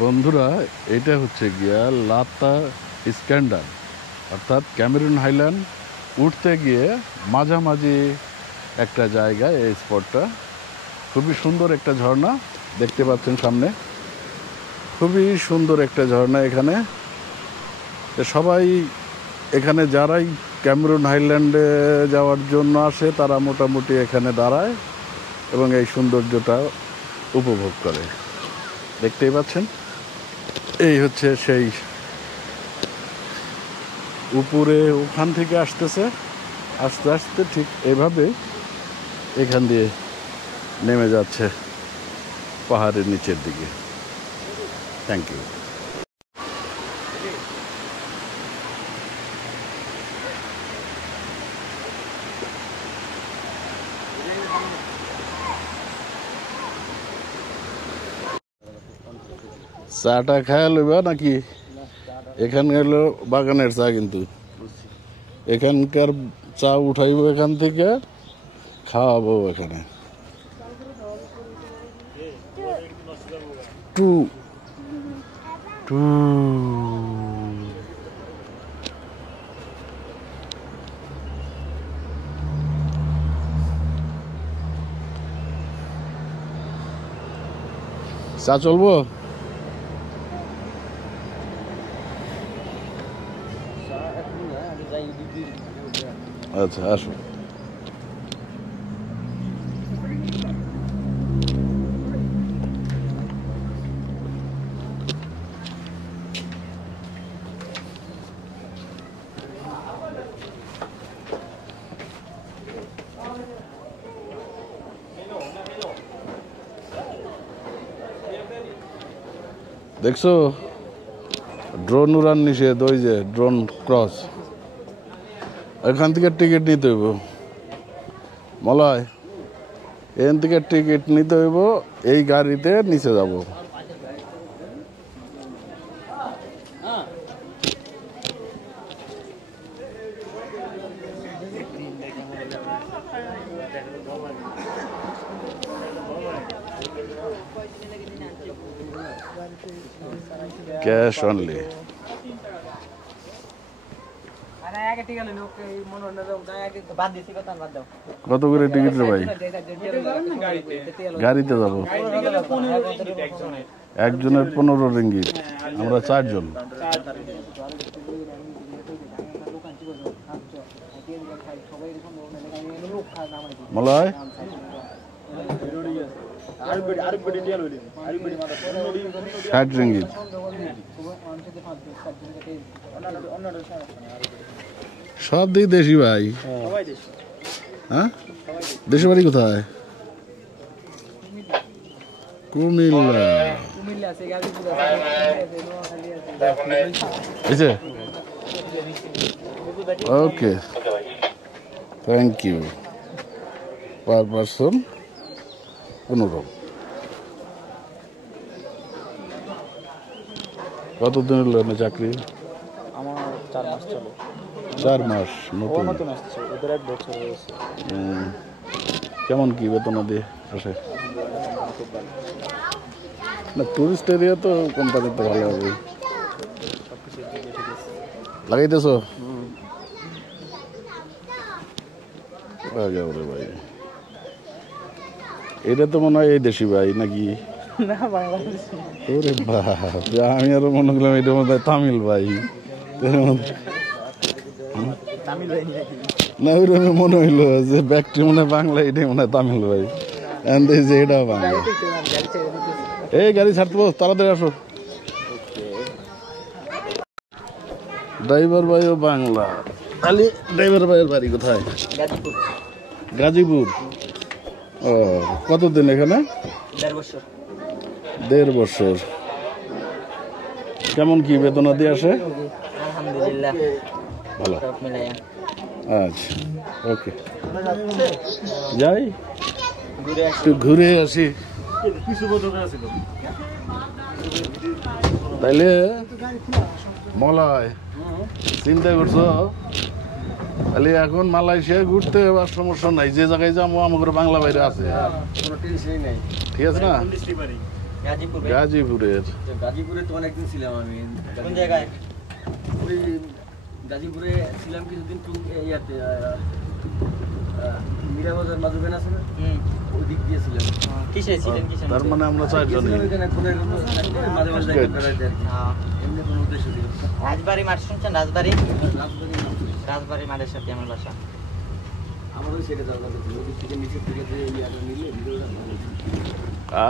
বন্ধুরা, এটা হচ্ছে গিয়া লাতা স্ক্যান্ডার, অর্থাৎ ক্যামেরুন হাইল্যান্ড উঠতে গিয়ে মাঝামাঝি একটা জায়গায় এই স্পটটা। খুবই সুন্দর একটা ঝর্ণা দেখতে পাচ্ছেন সামনে, খুবই সুন্দর একটা ঝর্ণা। এখানে সবাই, এখানে যারাই ক্যামেরুন হাইল্যান্ডে যাওয়ার জন্য আসে তারা মোটামুটি এখানে দাঁড়ায় এবং এই সৌন্দর্যটা উপভোগ করে। দেখতেই পাচ্ছেন, এই হচ্ছে সেই উপরে ওখান থেকে আসতেছে, আস্তে আস্তে ঠিক এভাবে এখান দিয়ে নেমে যাচ্ছে পাহাড়ের নিচের দিকে। Thank you. চাটা খায়া লইবা নাকি? এখানে হলো বাগানের চা, কিন্তু এখানকার চা উঠাইব এখান থেকে, খাওয়াবো এখানে। টু টু চা চলবো? আচ্ছা, আসো। দেখছো, ড্রোন উড়ান নিষেধ, ওই যে ড্রোন ক্রস। এখান থেকে টিকিট নিতে হইব মলয়, এখান থেকে টিকিট নিতে হইব, এই গাড়িতে নিচে যাব। Cash only. কত করে টিকিট রে ভাই? গাড়িতে যাব, একজনের 15 রিঙ্গিট, আমরা 4 জন। মলয় 60 রিঙ্গিট। সব দিক দেশি ভাই। হ্যাঁ, দেশের বাড়ি কোথায়? কুমিল্লা। ওকে, থ্যাংক ইউ। Per person 15। কতদিন হলো না চাকরি? আমার 4 মাস চলে। 4 মাস নতুন? আসছে, ওদের 1 বছর হয়েছে। কেমন কি বেতন দিয়ে আসে? না, টুরিস্ট এরিয়া তো কোম্পানি তো ভালো হবে। লাগাইতেছ? ভাই, এটা তো মনে হয় এই দেশি ভাই নাকি? ওরে বাপ, আমি আরো মনে করলাম এটার মধ্যে তামিল ভাই। না, ওইরকম মনে হইলো যে ব্যাগটি মনে হয় বাংলা, এটাই মনে হয় তামিল ভাই, যে এটা বাংলা। এই গাড়ি ছাড়তে বল, তাড়াতাড়ি আসো। ড্রাইভার ভাইও বাংলা। তাহলে ড্রাইভার ভাইয়ের বাড়ি কোথায়? গাজীপুর। ও, কতদিন এখানে? 1.5 বছর। কেমন কি বেতন দিয়ে আসে? আলহামদুলিল্লাহ ভালো। আচ্ছা, ওকে, যাই একটু ঘুরে আসি। তাইলে মলয়, চিন্তা করছো? তাহলে এখন মালয়েশিয়ায় ঘুরতে আর সমস্যা নাই, যে জায়গায় যাবো আমার বাংলা বাইরে আছে, ঠিক আছে না? গাজীপুর। গাজীপুরের। গাজীপুরে তো অনেকদিন ছিলাম আমি। কোন জায়গায়? ওই গাজীপুরে ছিলাম কিছুদিন, ইয়াতে মীরাবাজার মাধুবেন আছে না, ওই দিক দিয়ে ছিলাম। কিসে ছিলেন? কিসে? তার মানে আমরা চারজন। মাঝে মাঝে বেড়াইতে আর কি, এমনি কোনো উদ্দেশ্য ছিল না। রাজবাড়ি মাঠ শুনছেন? রাজবাড়ি রাজবাড়ি রাজবাড়ি মাঠের সাথে আমার বাসা। আমার ওই সাইডে যাওয়ার কথা ছিল, ওই দিক থেকে নিচের থেকে যে ইয়াটা নিলে ভিডিওটা ভালো ছিল।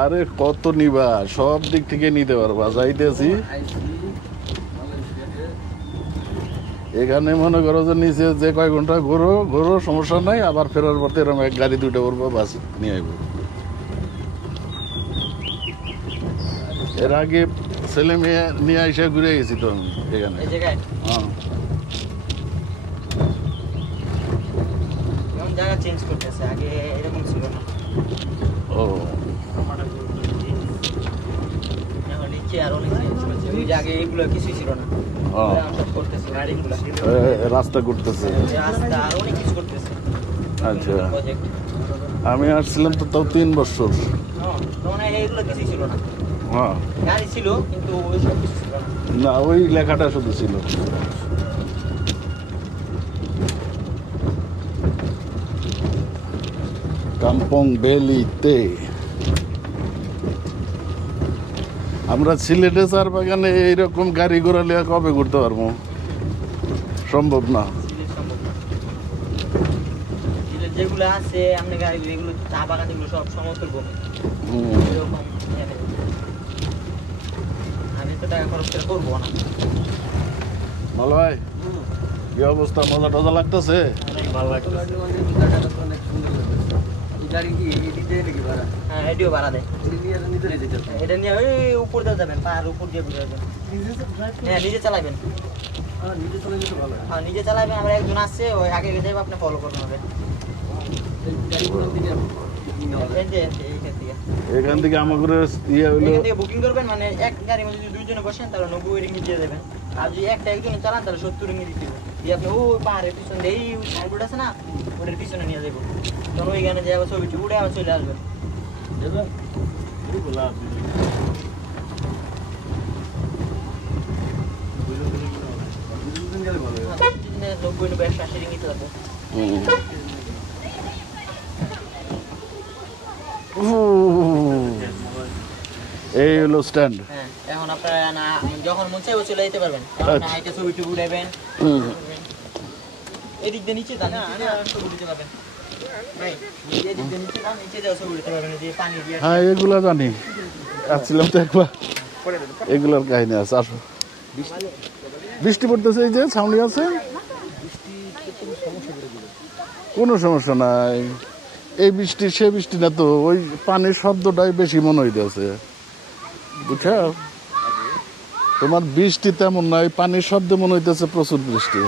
আরে কত নিবা, সব দিক থেকে নিতে পারবা। যাইতেছি এখানে মনে করো যে নিচে যে কয় ঘন্টা ঘোরো ঘোরো, সমস্যা নাই। আবার ফেরার পথে এরকম এক গাড়ি দুইটা করবো, বাস নিয়ে আইব। এর আগে ছেলে মেয়ে নিয়ে এসে ঘুরে গেছি তো আমি এখানে। এই জায়গায় হ্যাঁ, এখন জায়গা চেঞ্জ করতেছে, আগে এরকম ছিল না। ও এখন নিচে আর অনেক চেঞ্জ করছে। ওই যে আগে এগুলো কিছুই ছিল না, হ্যাঁ। এখন সব করতেছে গাড়িগুলো, রাস্তা করতেছে। রাস্তা আর অনেক কিছু করতেছে। আচ্ছা, প্রজেক্ট আমি আসছিলাম তো তাও 3 বছর। তখন এগুলো কিছুই ছিল না, হ্যাঁ, গাড়ি ছিল কিন্তু ওই সব কিছু ছিল না। না ওই লেখাটা শুধু ছিল। কাম্পং ভ্যালিতে আমরা সিলেটে চার বাগানে এইরকম গাড়ি ঘোড়া লিয়া কবে ঘুরতে পারবো? সম্ভব না। সিলেট সম্ভব না। সিলেট যেগুলো আছে আপনি গাড়ি, এগুলো চা বাগান, এগুলো সব সমতল ভূমি। এরকম আমি তো টাকা খরচ করে করবো না। ভালো ভাই, কি অবস্থা? মজা টজা লাগতেছে? অনেক ভালো লাগতেছে। জায়গাটা তো অনেক সুন্দর লাগছে। এই গাড়ি কি এদিক দিয়ে নাকি ভাড়া? হ্যাঁ, এটিও ভাড়া দেয়। এটা নিয়ে নিজেরাই যেতে হবে। এটা নিয়ে ওই উপর দিয়ে যাবেন, পাহাড় উপর দিয়ে ঘুরে যাবেন। হ্যাঁ, নিজে চালাবেন। নিজে চলে যেতে ভালো হয়। হ্যাঁ, নিজে চালাবেন। আমরা একজন আসছে, ওই আগে যাইব, আপনি ফলো করবেন হবে। এই গাড়িগুলোর দিকে এখান থেকে আমাদের ইয়ে হইলো এখান থেকে বুকিং করবেন, মানে এক গাড়ির মধ্যে যদি দুইজনে বসেন তাহলে 90 রিঙ্গিত দিয়ে দেবেন। আর যদি একটা একজনে চালান তাহলে 70 রিঙ্গিত দিতে হবে। দিয়ে আপনি ওই পাহাড়ের পিছনে এই সাইড আছে না, ওটার পিছনে নিয়ে যাবো। তখন ওইখানে যে ছবি উড়ে আবার চলে আসবেন। গেলে ভালো হয়। 90-80 রিঙ্গিত যাবো। এই হলো স্ট্যান্ড। হ্যাঁ, এখন আপনারা না যখন মন চাইবে চলে যেতে পারবেন। আপনি হাইটে ছবি টুকু উঠাবেন, এদিক দিয়ে নিচে যান, ছবি উঠতে পারবেন। ভাই, এদিক দিয়ে নিচে যান, নিচে যাও ছবি উঠতে পারবেন। যে পানি দিয়ে হ্যাঁ, এগুলা জানি, আসছিলাম তো একবার। এগুলোর কাহিনী আছে। আসো, বৃষ্টি পড়তেছে, এই যে ছাউনি আছে, কোনো সমস্যা নাই। এই বৃষ্টি সে বৃষ্টি না তো, ওই পানির শব্দটাই বেশি মনে হইতেছে, বুঝছো? তোমার বৃষ্টি তেমন না, ওই পানির শব্দ মনে হইতেছে প্রচুর বৃষ্টি।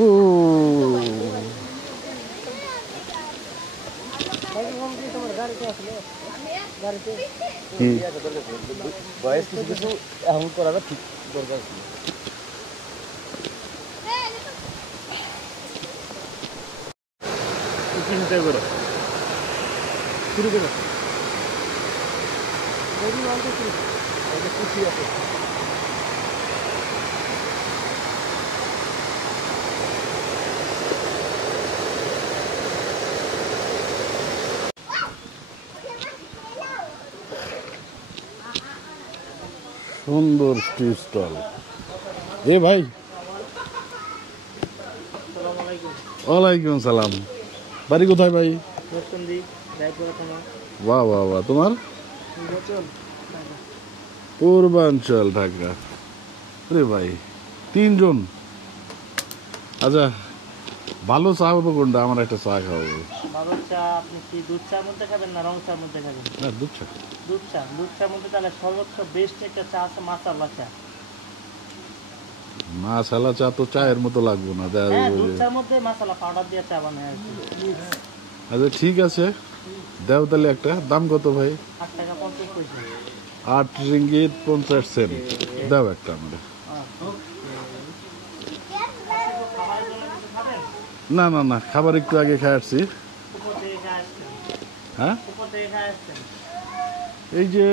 ও বয়স কিছু কিছু এখন করাটা ঠিক দরকার ছিল। চিন্তা করো, শুরু করো। খুশি আছে। সুন্দর টি স্টল। এ ভাই, ওয়ালাইকুম সালাম। বাড়ি কোথায় ভাই? বাহ বাহ বাহ, তোমার? পূর্বাঞ্চল, ঢাকা। রে ভাই, 3 জন। আচ্ছা, ভালো চা হবে কোনটা? আমার একটা চা খাওয়াবো। ভালো চা আপনি কি দুধ চার মধ্যে খাবেন না রং চার মধ্যে খাবেন? না, দুধ চা। দুধ চা, দুধ চার মধ্যে তাহলে সর্বোচ্চ বেস্ট একটা চা আছে মাসালা চা। মাসালা চা তো চায়ের মতো লাগবে না। হ্যাঁ, দুধ চার মধ্যে মশলা পাউডার দিয়ে চা বানায় আর কি। আচ্ছা ঠিক আছে, দাও তাহলে একটা। দাম কত ভাই? 8 টাকা 50 পয়সা। 8 রিঙ্গিত 50 সেন্ট। দাও একটা আমরা। না না না, খাবার একটু আগে খাই আসছি। হ্যাঁ উপর থেকে খায় আসছেন এই যে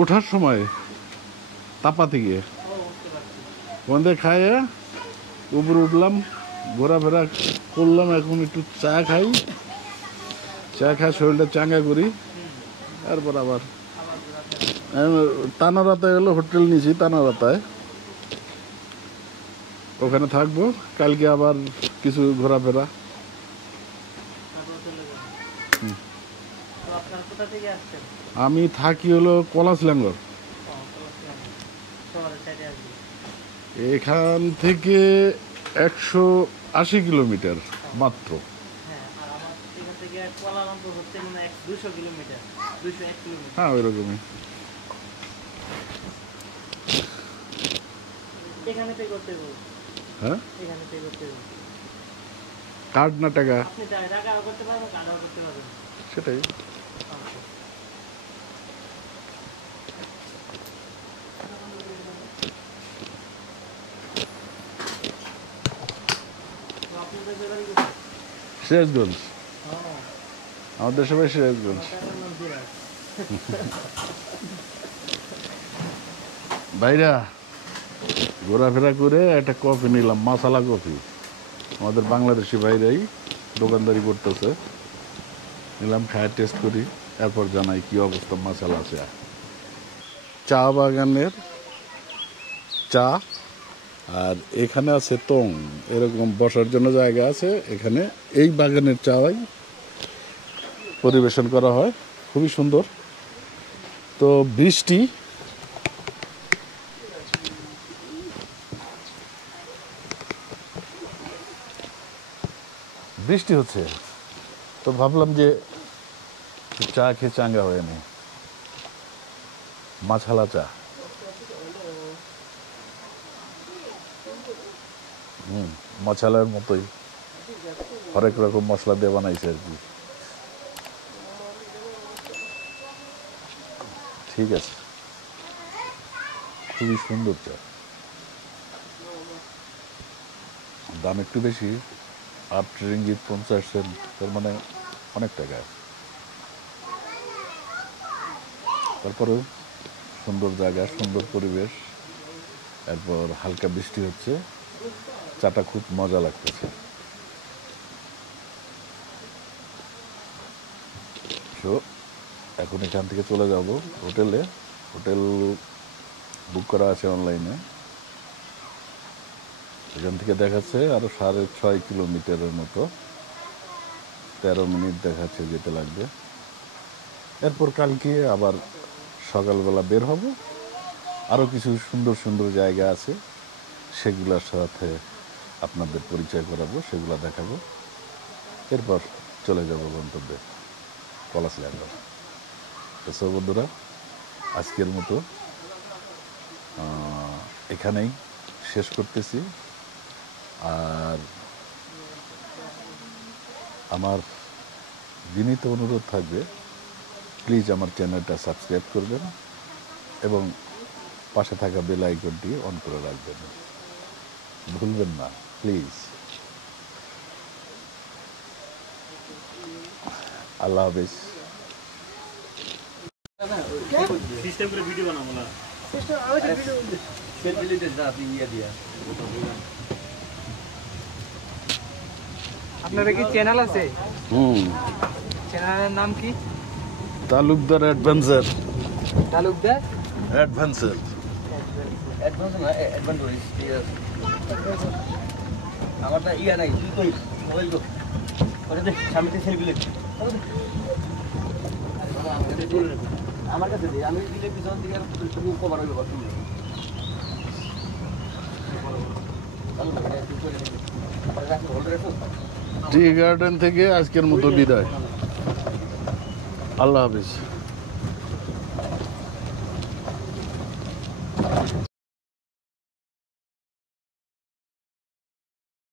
ওঠার সময় তাপাতে গিয়ে ও বুঝতে পারছি ওখান থেকে খাইয়ে উপরে উঠলাম, ঘোরাফেরা করলাম, এখন একটু চা খাই, চা খাই শরীরটা চাঙ্গা করি, তারপর আবার তানারাতায় হলো হোটেল নিয়েছি, তানারাতায় ওখানে থাকবো, কালকে আবার কিছু ঘোরাফেরা। তারপর চলে যাবেন তো আপনার কোথা থেকে আসছেন আমি থাকি হলো কলাসলাঙ্গর, শহরের সাইডে আসবেন এখান থেকে 180 কিলোমিটার মাত্র। হ্যাঁ আর আমার এখান থেকে কুয়ালালামপুর হচ্ছে মানে 200 কিলোমিটার 201 কিলোমিটার হ্যাঁ ওই রকমই। এখানে পে করতে হবে হ্যাঁ এখানে পে করতে হবে কার্ড না টাকা, আপনি টাকাও করতে পারবেন কার্ডও করতে পারবেন সেটাই। তো আপনাদের বাড়ি কোথায় সিরাজগঞ্জ, ও আমাদের সবাই সিরাজগঞ্জ। টাকার নাম সিরাজ ভাইরা ঘোরাফেরা করে একটা কফি নিলাম, মাসালা কফি, আমাদের বাংলাদেশি ভাইরাই দোকানদারি করতেছে, নিলাম, খায় টেস্ট করি, এরপর জানাই কি অবস্থা মাসালা চা। চা বাগানের চা, আর এখানে আছে টং, এরকম বসার জন্য জায়গা আছে, এখানে এই বাগানের চাই পরিবেশন করা হয়, খুবই সুন্দর। তো বৃষ্টি বৃষ্টি হচ্ছে, তো ভাবলাম যে চা খেয়ে চাঙ্গা হয়ে নি, মাছালা চা। মাছালার মতোই হরেক রকম মশলা দিয়ে বানাইছে আর কি। ঠিক আছে, খুবই সুন্দর চা, দাম একটু বেশি, 8 রিঙ্গিত 50 সেন্ট, তার মানে অনেক টাকা। তারপরেও সুন্দর জায়গা, সুন্দর পরিবেশ, এরপর হালকা বৃষ্টি হচ্ছে, চাটা খুব মজা লাগতেছে। তো এখন এখান থেকে চলে যাব হোটেলে, হোটেল বুক করা আছে অনলাইনে, এখান থেকে দেখাচ্ছে আরো 6.5 কিলোমিটারের মতো, 13 মিনিট দেখাচ্ছে যেতে লাগবে। এরপর কালকে আবার সকালবেলা বের হব, আরও কিছু সুন্দর সুন্দর জায়গা আছে, সেগুলোর সাথে আপনাদের পরিচয় করাবো, সেগুলো দেখাবো, এরপর চলে যাব গন্তব্যে কলাসলাঙ্গর। তো সব বন্ধুরা, আজকের মতো এখানেই শেষ করতেছি, আর আমার বিনীত অনুরোধ থাকবে, প্লিজ আমার চ্যানেলটা সাবস্ক্রাইব করবেন এবং পাশে থাকা বেল আইকনটি অন করে রাখবেন, ভুলবেন না প্লিজ। আল্লাহ হাফেজ। সিস্টেম করে ভিডিও বানাবো না, আপনি ইয়ে দিয়া আপনার কি চ্যানেল আছে? চ্যানেলের নাম কি? Talukdar adventure. Talukdar adventure. Advance না, অ্যাডভান্স ঠিক আছে। আমারটা ইয়া নাই, তুই কই মোবাইল কো করে দে, সামনে থেকে সেলফি লে আমার কাছে দে, আমি দিলে পিছন দিকে আর তুমি কভার হইব তুমি টি গার্ডেন থেকে আজকের মতো বিদায়, আল্লাহ হাফিজ।